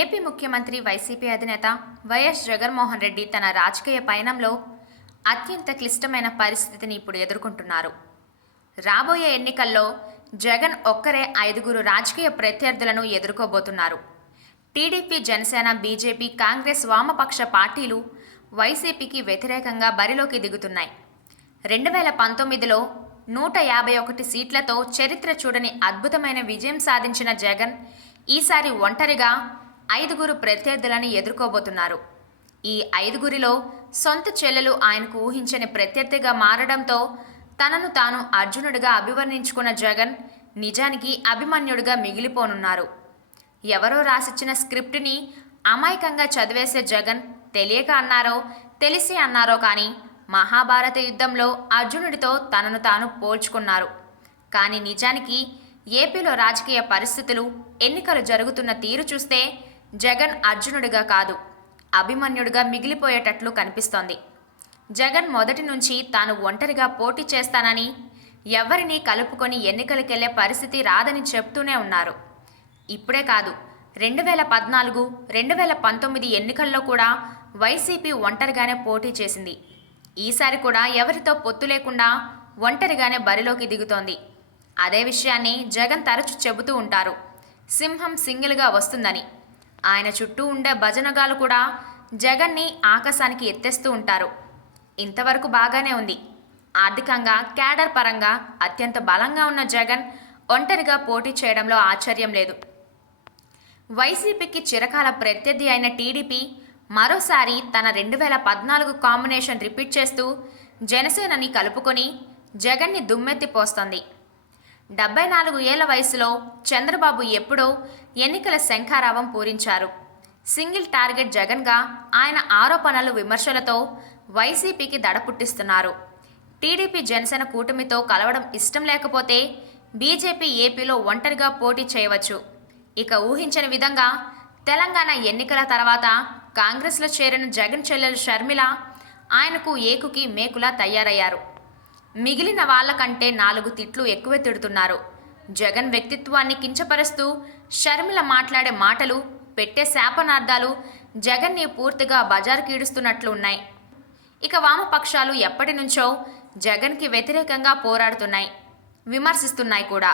AP ముఖ్యమంత్రి YCP అధినేత YS Jaganmohan Reddy తన రాజకీయ పయనంలో అత్యంత క్లిష్టమైన పరిస్థితిని ఇప్పుడు ఎదుర్కొంటున్నారు. రాబోయే ఎన్నికల్లో జగన్ ఒక్కరే 5గురు రాజకీయ ప్రత్యర్థులను ఎదుర్కోబోతున్నారు. టీడీపీ, జనసేన, బీజేపీ, కాంగ్రెస్, వామపక్ష పార్టీలు వైసీపీకి వ్యతిరేకంగా బరిలోకి దిగుతున్నాయి. 2019లో 151 సీట్లతో చరిత్ర చూడని అద్భుతమైన విజయం సాధించిన జగన్ ఈసారి ఒంటరిగా 5గురు ప్రత్యర్థులను ఎదుర్కోబోతున్నారు. ఈ 5గురిలో సొంత చెల్లెలు ఆయనకు ఊహించని ప్రత్యర్థిగా మారడంతో తనను తాను అర్జునుడిగా అభివర్ణించుకున్న జగన్ నిజానికి అభిమన్యుడిగా మిగిలిపోనున్నారు. ఎవరో రాసిచ్చిన స్క్రిప్ట్ని అమాయకంగా చదివేసే జగన్ తెలియక అన్నారో తెలిసి అన్నారో కానీ మహాభారత యుద్ధంలో అర్జునుడితో తనను తాను పోల్చుకున్నారు. కానీ నిజానికి ఏపీలో రాజకీయ పరిస్థితులు, ఎన్నికలు జరుగుతున్న తీరు చూస్తే జగన్ అర్జునుడిగా కాదు, అభిమన్యుడిగా మిగిలిపోయేటట్లు కనిపిస్తోంది. జగన్ మొదటి నుంచి తాను ఒంటరిగా పోటీ చేస్తానని, ఎవరినీ కలుపుకొని ఎన్నికలకెళ్లే పరిస్థితి రాదని చెప్తూనే ఉన్నారు. ఇప్పుడే కాదు, 2014, 2019 ఎన్నికల్లో కూడా వైసీపీ ఒంటరిగానే పోటీ చేసింది. ఈసారి కూడా ఎవరితో పొత్తు లేకుండా ఒంటరిగానే బరిలోకి దిగుతోంది. అదే విషయాన్ని జగన్ తరచు చెబుతూ ఉంటారు. సింహం సింగిల్గా వస్తుందని. ఆయన చుట్టూ ఉండే భజనగాలు కూడా జగన్ని ఆకాశానికి ఎత్తేస్తూ ఉంటారు. ఇంతవరకు బాగానే ఉంది. ఆర్థికంగా, క్యాడర్ పరంగా అత్యంత బలంగా ఉన్న జగన్ ఒంటరిగా పోటీ చేయడంలో ఆశ్చర్యం లేదు. వైసీపీకి చిరకాల ప్రత్యర్థి అయిన టీడీపీ మరోసారి తన 2014 కాంబినేషన్ రిపీట్ చేస్తూ జనసేనని కలుపుకొని జగన్ని దుమ్మెత్తి పోస్తోంది. 74 ఏళ్ల వయసులో చంద్రబాబు ఎప్పుడో ఎన్నికల శంఖారావం పూరించారు. సింగిల్ టార్గెట్ జగన్గా ఆయన ఆరోపణలు, విమర్శలతో వైసీపీకి దడ పుట్టిస్తున్నారు. టీడీపీ, జనసేన కూటమితో కలవడం ఇష్టం లేకపోతే బీజేపీ ఏపీలో ఒంటరిగా పోటీ చేయవచ్చు. ఇక ఊహించని విధంగా తెలంగాణ ఎన్నికల తర్వాత కాంగ్రెస్లో చేరిన జగన్ చెల్లెలు షర్మిల ఆయనకు ఏకుకి మేకులా తయారయ్యారు. మిగిలిన వాళ్ళకంటే 4 తిట్లు ఎక్కువే తిడుతున్నారు. జగన్ వ్యక్తిత్వాన్ని కించపరుస్తూ షర్మిల మాట్లాడే మాటలు, పెట్టే శాపనార్థాలు జగన్ని పూర్తిగా బజారుకి ఈడుస్తున్నట్లు ఉన్నాయి. ఇక వామపక్షాలు ఎప్పటి నుంచో జగన్కి వ్యతిరేకంగా పోరాడుతున్నాయి, విమర్శిస్తున్నాయి కూడా.